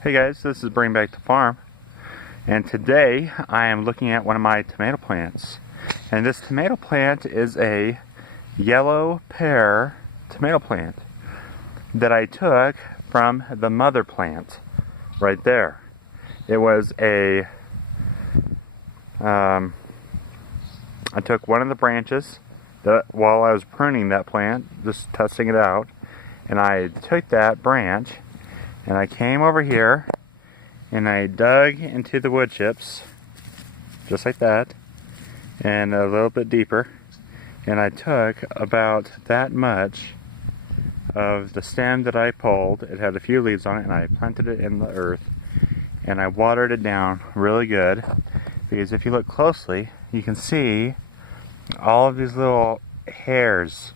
Hey guys, this is Bring Back the Farm, and today I am looking at one of my tomato plants. And this tomato plant is a yellow pear tomato plant that I took from the mother plant right there. It was I took one of the branches that while I was pruning that plant, just testing it out, and I took that branch and I came over here and I dug into the wood chips just like that and a little bit deeper, and I took about that much of the stem that I pulled. It had a few leaves on it, and I planted it in the earth and I watered it down really good, because if you look closely you can see all of these little hairs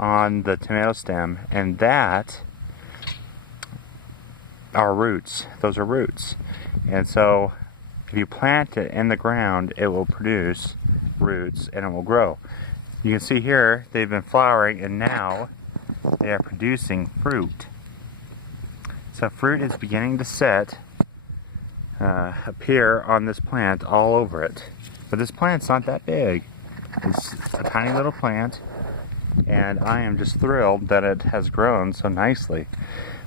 on the tomato stem, and that are roots. Those are roots. And so if you plant it in the ground, it will produce roots and it will grow. You can see here they've been flowering and now they are producing fruit. So fruit is beginning to appear on this plant all over it. But this plant's not that big. It's a tiny little plant, and I am just thrilled that it has grown so nicely.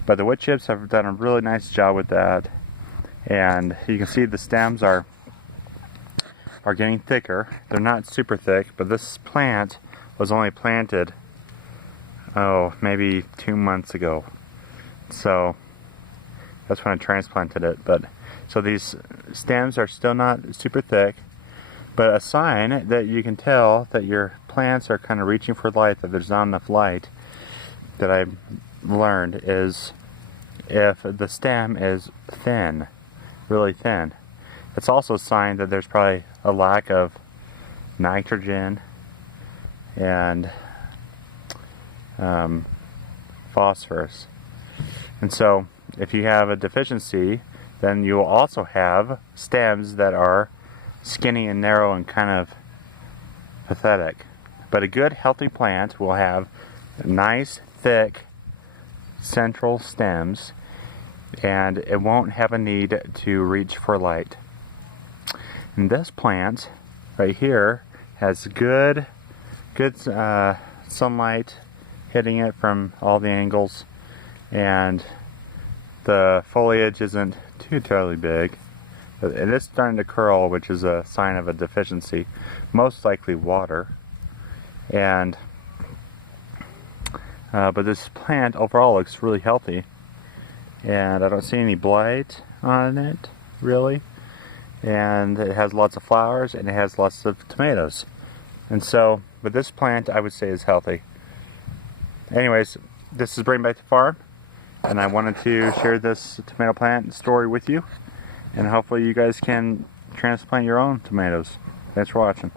But the wood chips have done a really nice job with that, and you can see the stems are getting thicker. They're not super thick, but this plant was only planted maybe 2 months ago, so that's when I transplanted it. But so these stems are still not super thick, but a sign that you can tell that your plants are kind of reaching for light, that there's not enough light, that I've learned, is if the stem is thin, really thin. It's also a sign that there's probably a lack of nitrogen and phosphorus. And so if you have a deficiency, then you will also have stems that are skinny and narrow and kind of pathetic. But a good healthy plant will have nice thick central stems, and it won't have a need to reach for light. And this plant right here has good sunlight hitting it from all the angles, and the foliage isn't too terribly big. It is starting to curl, which is a sign of a deficiency, most likely water. And but this plant overall looks really healthy, and I don't see any blight on it really, and it has lots of flowers and it has lots of tomatoes. And so, but this plant I would say is healthy. Anyways, this is Bring Back the Farm, and I wanted to share this tomato plant story with you, and hopefully you guys can transplant your own tomatoes. Thanks for watching.